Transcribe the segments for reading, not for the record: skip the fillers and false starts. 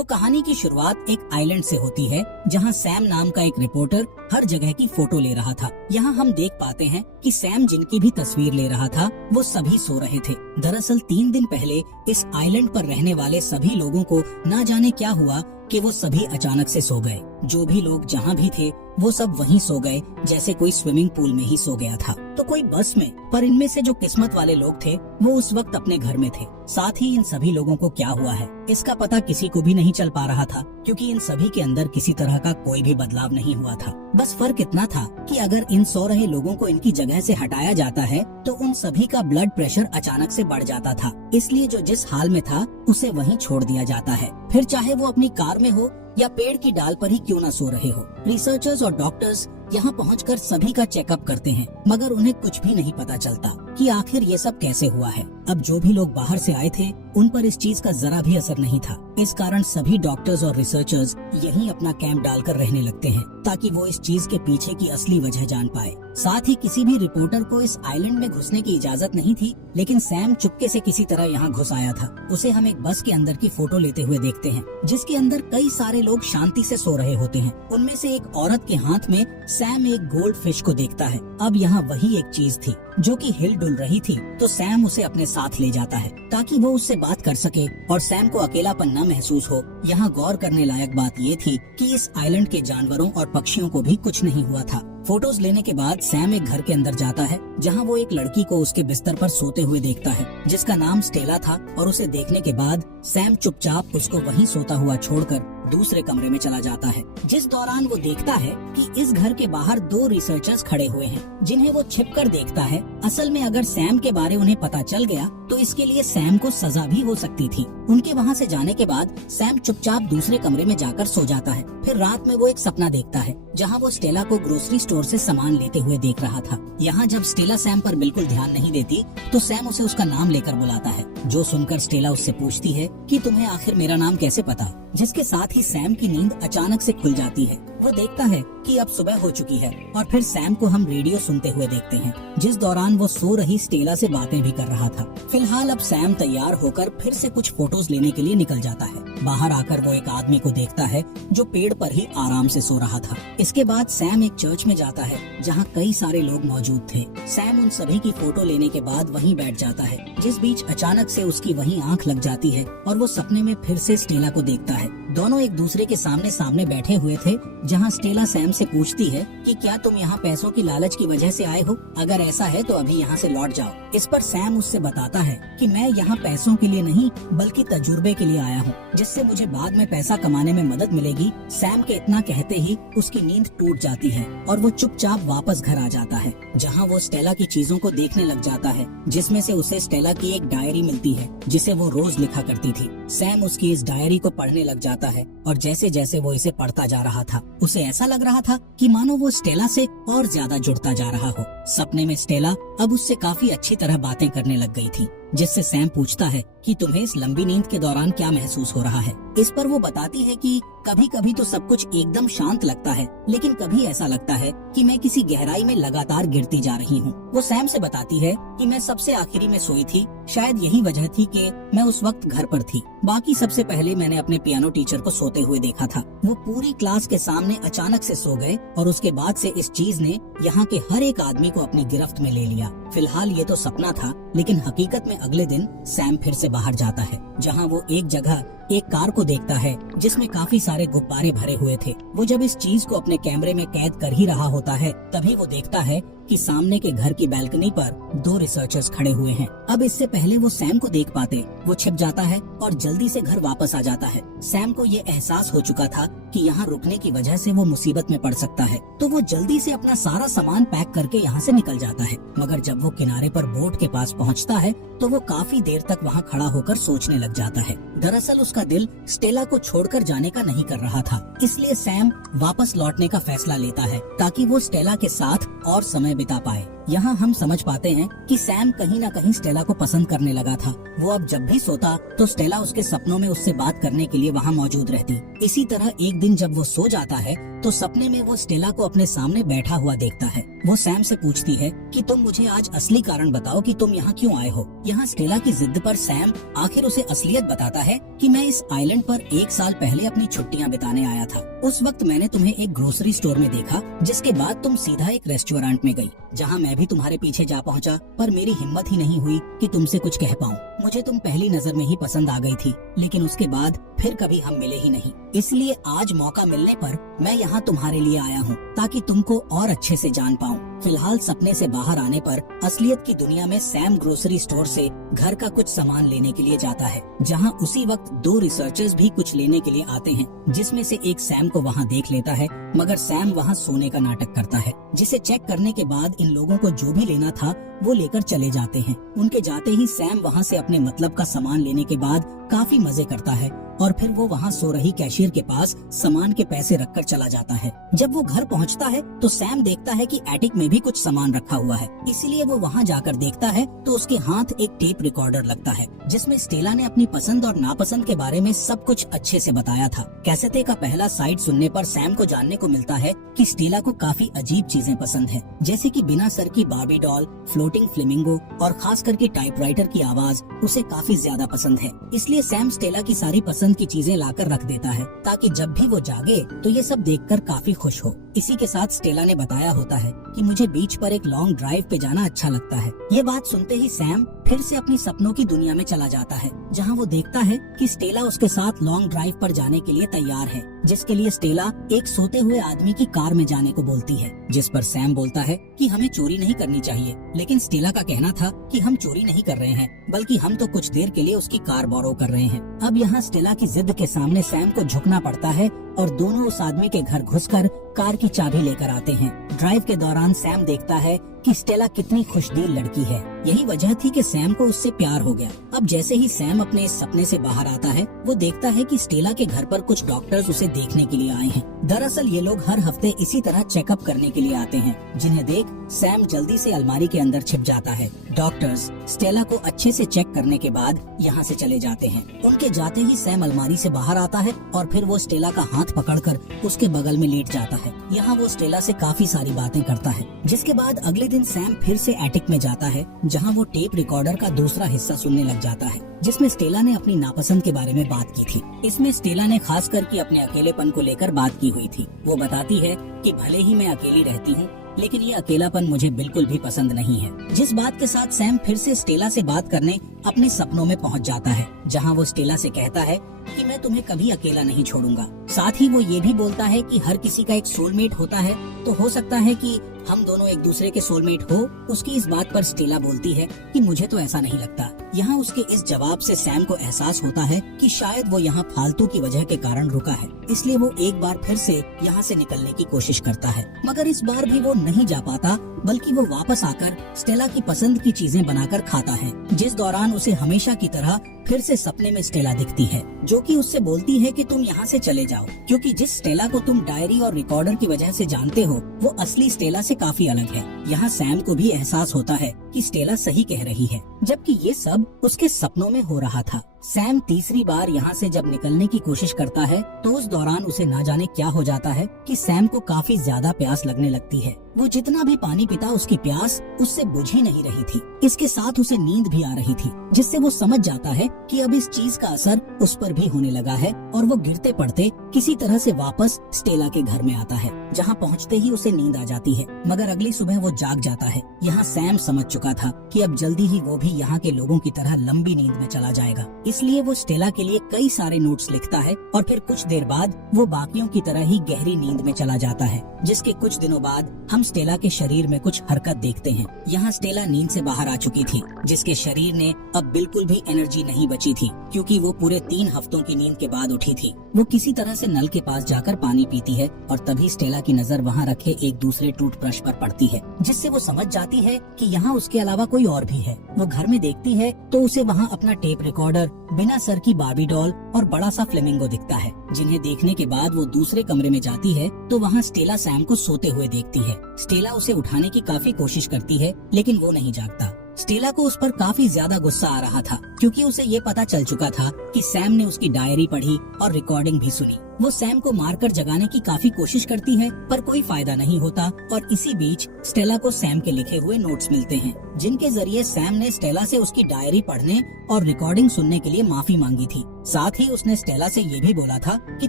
तो कहानी की शुरुआत एक आइलैंड से होती है जहां सैम नाम का एक रिपोर्टर हर जगह की फोटो ले रहा था। यहाँ हम देख पाते हैं कि सैम जिनकी भी तस्वीर ले रहा था वो सभी सो रहे थे। दरअसल 3 दिन पहले इस आइलैंड पर रहने वाले सभी लोगों को ना जाने क्या हुआ कि वो सभी अचानक से सो गए। जो भी लोग जहाँ भी थे वो सब वहीं सो गए, जैसे कोई स्विमिंग पूल में ही सो गया था। तो कोई बस में, पर इनमें से जो किस्मत वाले लोग थे वो उस वक्त अपने घर में थे। साथ ही इन सभी लोगों को क्या हुआ है इसका पता किसी को भी नहीं चल पा रहा था, क्योंकि इन सभी के अंदर किसी तरह का कोई भी बदलाव नहीं हुआ था। बस फर्क इतना था कि अगर इन सो रहे लोगों को इनकी जगह से हटाया जाता है तो उन सभी का ब्लड प्रेशर अचानक से बढ़ जाता था। इसलिए जो जिस हाल में था उसे वहीं छोड़ दिया जाता है, फिर चाहे वो अपनी कार में हो या पेड़ की डाल पर ही क्यों न सो रहे हो। रिसर्चर्स और डॉक्टर्स यहाँ पहुंचकर सभी का चेकअप करते हैं, मगर उन्हें कुछ भी नहीं पता चलता कि आखिर ये सब कैसे हुआ है। अब जो भी लोग बाहर से आए थे उन पर इस चीज का जरा भी असर नहीं था। इस कारण सभी डॉक्टर्स और रिसर्चर्स यहीं अपना कैंप डालकर रहने लगते हैं ताकि वो इस चीज के पीछे की असली वजह जान पाए। साथ ही किसी भी रिपोर्टर को इस आइलैंड में घुसने की इजाजत नहीं थी, लेकिन सैम चुपके से किसी तरह यहाँ घुस आया था। उसे हम एक बस के अंदर की फोटो लेते हुए देखते हैं, जिसके अंदर कई सारे लोग शांति से सो रहे होते हैं। उनमें से एक औरत के हाथ में सैम एक गोल्ड फिश को देखता है। अब यहाँ वही एक चीज थी जो कि हिल डुल रही थी, तो सैम उसे अपने साथ ले जाता है ताकि वो उससे बात कर सके और सैम को अकेलापन न महसूस हो। यहाँ गौर करने लायक बात ये थी कि इस आइलैंड के जानवरों और पक्षियों को भी कुछ नहीं हुआ था। फोटोज लेने के बाद सैम एक घर के अंदर जाता है जहाँ वो एक लड़की को उसके बिस्तर पर सोते हुए देखता है जिसका नाम स्टेला था, और उसे देखने के बाद सैम चुपचाप उसको वहीं सोता हुआ छोड़कर दूसरे कमरे में चला जाता है। जिस दौरान वो देखता है कि इस घर के बाहर 2 रिसर्चर्स खड़े हुए हैं जिन्हें वो छिपकर देखता है। असल में अगर सैम के बारे उन्हें पता चल गया तो इसके लिए सैम को सजा भी हो सकती थी। उनके वहाँ से जाने के बाद सैम चुपचाप दूसरे कमरे में जाकर सो जाता है। फिर रात में वो एक सपना देखता है जहाँ वो स्टेला को ग्रोसरी स्टोर से सामान लेते हुए देख रहा था। यहाँ जब स्टेला सैम पर बिल्कुल ध्यान नहीं देती तो सैम उसे उसका नाम लेकर बुलाता है, जो सुनकर स्टेला उससे पूछती है कि तुम्हें आखिर मेरा नाम कैसे पता। जिसके साथ ही सैम की नींद अचानक से खुल जाती है। वो देखता है कि अब सुबह हो चुकी है और फिर सैम को हम रेडियो सुनते हुए देखते हैं, जिस दौरान वो सो रही स्टेला से बातें भी कर रहा था। फिलहाल अब सैम तैयार होकर फिर से कुछ फोटोज लेने के लिए निकल जाता है। बाहर आकर वो एक आदमी को देखता है जो पेड़ पर ही आराम से सो रहा था। इसके बाद सैम एक चर्च में जाता है जहाँ कई सारे लोग मौजूद थे। सैम उन सभी की फोटो लेने के बाद वहीं बैठ जाता है, जिस बीच अचानक से उसकी वहीं आंख लग जाती है और वो सपने में फिर से स्टेला को देखता है। दोनों एक दूसरे के सामने सामने बैठे हुए थे, जहाँ स्टेला सैम से पूछती है कि क्या तुम यहाँ पैसों की लालच की वजह से आए हो? अगर ऐसा है तो अभी यहाँ से लौट जाओ। इस पर सैम उससे बताता है कि मैं यहाँ पैसों के लिए नहीं बल्कि तजुर्बे के लिए आया हूँ, जिससे मुझे बाद में पैसा कमाने में मदद मिलेगी। सैम के इतना कहते ही उसकी नींद टूट जाती है और वो चुपचाप वापस घर आ जाता है, जहाँ वो स्टेला की चीजों को देखने लग जाता है, जिसमें से उसे स्टेला की एक डायरी मिलती है जिसे वो रोज लिखा करती थी। सैम उसकी इस डायरी को पढ़ने लग जाता है और जैसे जैसे वो इसे पढ़ता जा रहा था उसे ऐसा लग रहा था कि मानो वो स्टेला से और ज्यादा जुड़ता जा रहा हो। सपने में स्टेला अब उससे काफी अच्छी तरह बातें करने लग गई थी, जिससे सैम पूछता है कि तुम्हें इस लंबी नींद के दौरान क्या महसूस हो रहा है। इस पर वो बताती है कि कभी कभी तो सब कुछ एकदम शांत लगता है, लेकिन कभी ऐसा लगता है कि मैं किसी गहराई में लगातार गिरती जा रही हूँ। वो सैम से बताती है कि मैं सबसे आखिरी में सोई थी, शायद यही वजह थी कि मैं उस वक्त घर पर थी। बाकी सबसे पहले मैंने अपने पियानो टीचर को सोते हुए देखा था। वो पूरी क्लास के सामने अचानक से सो गए और उसके बाद से इस चीज ने यहाँ के हर एक आदमी को अपनी गिरफ्त में ले लिया। फिलहाल ये तो सपना था, लेकिन हकीकत में अगले दिन सैम फिर से बाहर जाता है, जहाँ वो एक जगह एक कार को देखता है जिसमें काफी सारे गुब्बारे भरे हुए थे। वो जब इस चीज को अपने कैमरे में कैद कर ही रहा होता है, तभी वो देखता है कि सामने के घर की बैल्कनी पर 2 रिसर्चर्स खड़े हुए हैं। अब इससे पहले वो सैम को देख पाते, वो छिप जाता है और जल्दी से घर वापस आ जाता है। सैम को ये एहसास हो चुका था कि यहाँ रुकने की वजह से वो मुसीबत में पड़ सकता है, तो वो जल्दी से अपना सारा सामान पैक करके यहाँ से निकल जाता है। मगर जब वो किनारे पर बोट के पास पहुँचता है तो वो काफी देर तक वहाँ खड़ा होकर सोचने लग जाता है। दरअसल उसका दिल स्टेला को छोड़कर जाने का नहीं कर रहा था, इसलिए सैम वापस लौटने का फैसला लेता है ताकि वो स्टेला के साथ और समय बिता पाए। यहाँ हम समझ पाते हैं कि सैम कहीं न कहीं स्टेला को पसंद करने लगा था। वो अब जब भी सोता तो स्टेला उसके सपनों में उससे बात करने के लिए वहाँ मौजूद रहती। इसी तरह एक दिन जब वो सो जाता है तो सपने में वो स्टेला को अपने सामने बैठा हुआ देखता है। वो सैम से पूछती है कि तुम मुझे आज असली कारण बताओ कि तुम यहाँ क्यों आए हो। यहाँ स्टेला की जिद पर सैम आखिर उसे असलियत बताता है कि मैं इस आइलैंड पर 1 साल पहले अपनी छुट्टियाँ बिताने आया था। उस वक्त मैंने तुम्हें एक ग्रोसरी स्टोर में देखा, जिसके बाद तुम सीधा एक रेस्टोरेंट में गई, जहाँ मैं भी तुम्हारे पीछे जा पहुँचा, पर मेरी हिम्मत ही नहीं हुई कि तुमसे कुछ कह पाऊँ। मुझे तुम पहली नजर में ही पसंद आ गई थी, लेकिन उसके बाद फिर कभी हम मिले ही नहीं। इसलिए आज मौका मिलने पर मैं यहाँ तुम्हारे लिए आया हूँ, ताकि तुमको और अच्छे से जान पाऊँ। फिलहाल सपने से बाहर आने पर असलियत की दुनिया में सैम ग्रोसरी स्टोर से घर का कुछ सामान लेने के लिए जाता है, जहाँ उसी वक्त 2 रिसर्चर्स भी कुछ लेने के लिए आते हैं, जिसमें से एक सैम को वहाँ देख लेता है, मगर सैम वहाँ सोने का नाटक करता है, जिसे चेक करने के बाद इन लोगों को जो भी लेना था वो लेकर चले जाते हैं। उनके जाते ही सैम वहाँ से अपने मतलब का सामान लेने के बाद काफी मजे करता है और फिर वो वहाँ सो रही कैशियर के पास सामान के पैसे रखकर चला जाता है। जब वो घर पहुँचता है तो सैम देखता है कि एटिक में भी कुछ सामान रखा हुआ है, इसीलिए वो वहाँ जाकर देखता है तो उसके हाथ एक टेप रिकॉर्डर लगता है, जिसमें स्टेला ने अपनी पसंद और नापसंद के बारे में सब कुछ अच्छे से बताया था। कैसेटे का पहला साइड सुनने पर सैम को जानने को मिलता है कि स्टेला को काफी अजीब चीजें पसंद है, जैसे कि बिना सर की बार्बी डॉल, फ्लोटिंग फ्लेमिंगो और खास करके टाइपराइटर की आवाज उसे काफी ज्यादा पसंद है। इसलिए सैम स्टेला की सारी पसंद की चीजें लाकर रख देता है, ताकि जब भी वो जागे तो ये सब देखकर काफी खुश हो। इसी के साथ स्टेला ने बताया होता है कि मुझे बीच पर एक लॉन्ग ड्राइव पे जाना अच्छा लगता है। ये बात सुनते ही सैम फिर से अपनी सपनों की दुनिया में चला जाता है, जहाँ वो देखता है कि स्टेला उसके साथ लॉन्ग ड्राइव पर जाने के लिए तैयार है, जिसके लिए स्टेला एक सोते हुए आदमी की कार में जाने को बोलती है, जिस पर सैम बोलता है कि हमें चोरी नहीं करनी चाहिए, लेकिन स्टेला का कहना था कि हम चोरी नहीं कर रहे हैं, बल्कि हम तो कुछ देर के लिए उसकी कार बोरो कर रहे हैं। अब यहाँ स्टेला की जिद के सामने सैम को झुकना पड़ता है और दोनों उस आदमी के घर घुसकर कार की चाबी लेकर आते हैं। ड्राइव के दौरान सैम देखता है कि स्टेला कितनी खुशदिल लड़की है। यही वजह थी कि सैम को उससे प्यार हो गया। अब जैसे ही सैम अपने इस सपने से बाहर आता है, वो देखता है कि स्टेला के घर पर कुछ डॉक्टर्स उसे देखने के लिए आए हैं। दरअसल ये लोग हर हफ्ते इसी तरह चेकअप करने के लिए आते हैं, जिन्हें देख सैम जल्दी से अलमारी के अंदर छिप जाता है। डॉक्टर्स स्टेला को अच्छे से चेक करने के बाद यहाँ से चले जाते हैं। उनके जाते ही सैम अलमारी से बाहर आता है और फिर वो स्टेला का हाथ पकड़कर उसके बगल में लेट जाता है। यहाँ वो स्टेला से काफी सारी बातें करता है, जिसके बाद अगले दिन सैम फिर से एटिक में जाता है, जहाँ वो टेप रिकॉर्डर का दूसरा हिस्सा सुनने लग जाता है, जिसमें स्टेला ने अपनी नापसंद के बारे में बात की थी। इसमें स्टेला ने खास करके अपने अकेलेपन को लेकर बात की हुई थी। वो बताती है कि भले ही मैं अकेली रहती हूँ, लेकिन ये अकेलापन मुझे बिल्कुल भी पसंद नहीं है। जिस बात के साथ सैम फिर से स्टेला से बात करने अपने सपनों में पहुंच जाता है, जहां वो स्टेला से कहता है कि मैं तुम्हें कभी अकेला नहीं छोड़ूंगा। साथ ही वो ये भी बोलता है कि हर किसी का एक सोलमेट होता है, तो हो सकता है कि हम दोनों एक दूसरे के सोलमेट हो। उसकी इस बात पर स्टेला बोलती है कि मुझे तो ऐसा नहीं लगता। यहाँ उसके इस जवाब से सैम को एहसास होता है कि शायद वो यहाँ फालतू की वजह के कारण रुका है, इसलिए वो एक बार फिर से यहाँ से निकलने की कोशिश करता है, मगर इस बार भी वो नहीं जा पाता, बल्कि वो वापस आकर स्टेला की पसंद की चीजें बनाकर खाता है, जिस दौरान उसे हमेशा की तरह फिर से सपने में स्टेला दिखती है, जो कि उससे बोलती है कि तुम यहाँ से चले जाओ, क्योंकि जिस स्टेला को तुम डायरी और रिकॉर्डर की वजह से जानते हो, वो असली स्टेला से काफी अलग है। यहाँ सैम को भी एहसास होता है कि स्टेला सही कह रही है, जबकि ये सब उसके सपनों में हो रहा था। सैम तीसरी बार यहाँ से जब निकलने की कोशिश करता है, तो उस दौरान उसे ना जाने क्या हो जाता है कि सैम को काफी ज्यादा प्यास लगने लगती है। वो जितना भी पानी पीता, उसकी प्यास उससे बुझ ही नहीं रही थी। इसके साथ उसे नींद भी आ रही थी, जिससे वो समझ जाता है कि अब इस चीज का असर उस पर भी होने लगा है, और वो गिरते पड़ते किसी तरह से वापस स्टेला के घर में आता है, जहाँ पहुँचते ही उसे नींद आ जाती है, मगर अगली सुबह वो जाग जाता है। यहाँ सैम समझ चुका था कि अब जल्दी ही वो भी यहाँ के लोगों की तरह लंबी नींद में चला जाएगा, इसलिए वो स्टेला के लिए कई सारे नोट्स लिखता है, और फिर कुछ देर बाद वो बाकियों की तरह ही गहरी नींद में चला जाता है, जिसके कुछ दिनों बाद हम स्टेला के शरीर में कुछ हरकत देखते हैं। यहाँ स्टेला नींद से बाहर आ चुकी थी, जिसके शरीर ने अब बिल्कुल भी एनर्जी नहीं बची थी, क्योंकि वो पूरे 3 हफ्तों की नींद के बाद उठी थी। वो किसी तरह से नल के पास जाकर पानी पीती है, और तभी स्टेला की नजर वहाँ रखे एक दूसरे टूथब्रश पर पड़ती है, जिससे वो समझ जाती है कि यहाँ उसके अलावा कोई और भी है। वो घर में देखती है तो उसे वहाँ अपना टेप रिकॉर्डर, बिना सर की बार्बी डॉल और बड़ा सा फ्लेमिंगो दिखता है। जिन्हें देखने के बाद वो दूसरे कमरे में जाती है तो वहाँ स्टेला सैम को सोते हुए देखती है। स्टेला उसे उठाने की काफी कोशिश करती है लेकिन वो नहीं जागता। स्टेला को उस पर काफी ज्यादा गुस्सा आ रहा था क्योंकि उसे ये पता चल चुका था कि सैम ने उसकी डायरी पढ़ी और रिकॉर्डिंग भी सुनी। वो सैम को मारकर जगाने की काफी कोशिश करती है पर कोई फायदा नहीं होता और इसी बीच स्टेला को सैम के लिखे हुए नोट्स मिलते हैं जिनके जरिए सैम ने स्टेला से उसकी डायरी पढ़ने और रिकॉर्डिंग सुनने के लिए माफी मांगी थी। साथ ही उसने स्टेला से ये भी बोला था कि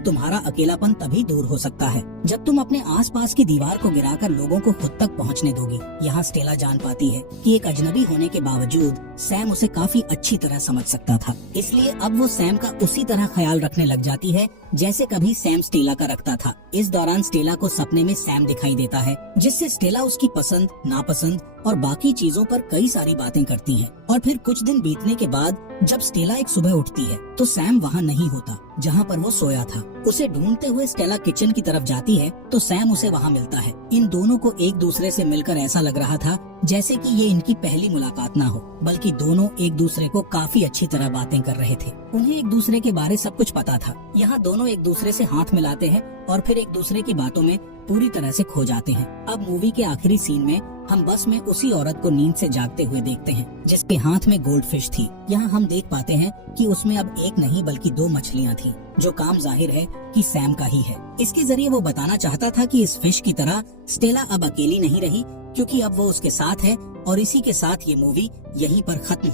तुम्हारा अकेलापन तभी दूर हो सकता है जब तुम अपने आसपास की दीवार को गिराकर लोगों को खुद तक पहुंचने दोगी। यहाँ स्टेला जान पाती है कि एक अजनबी होने के बावजूद सैम उसे काफी अच्छी तरह समझ सकता था, इसलिए अब वो सैम का उसी तरह ख्याल रखने लग जाती है जैसे कभी सैम स्टेला का रखता था। इस दौरान स्टेला को सपने में सैम दिखाई देता है जिससे स्टेला उसकी पसंद, नापसंद और बाकी चीजों पर कई सारी बातें करती है। और फिर कुछ दिन बीतने के बाद जब स्टेला एक सुबह उठती है तो सैम वहाँ नहीं होता जहाँ पर वो सोया था। उसे ढूंढते हुए स्टेला किचन की तरफ जाती है तो सैम उसे वहाँ मिलता है। इन दोनों को एक दूसरे से मिलकर ऐसा लग रहा था जैसे कि ये इनकी पहली मुलाकात ना हो, बल्कि दोनों एक दूसरे को काफी अच्छी तरह बातें कर रहे थे। उन्हें एक दूसरे के बारे सब कुछ पता था। यहाँ दोनों एक दूसरे से हाथ मिलाते हैं और फिर एक दूसरे की बातों में पूरी तरह से खो जाते हैं। अब मूवी के आखिरी सीन में हम बस में उसी औरत को नींद से जागते हुए देखते हैं जिसके हाथ में गोल्ड फिश थी। यहाँ हम देख पाते हैं कि उसमें अब एक नहीं बल्कि 2 मछलियाँ थी, जो काम जाहिर है कि सैम का ही है। इसके जरिए वो बताना चाहता था कि इस फिश की तरह स्टेला अब अकेली नहीं रही क्योंकि अब वो उसके साथ है। और इसी के साथ ये मूवी यहीं पर खत्म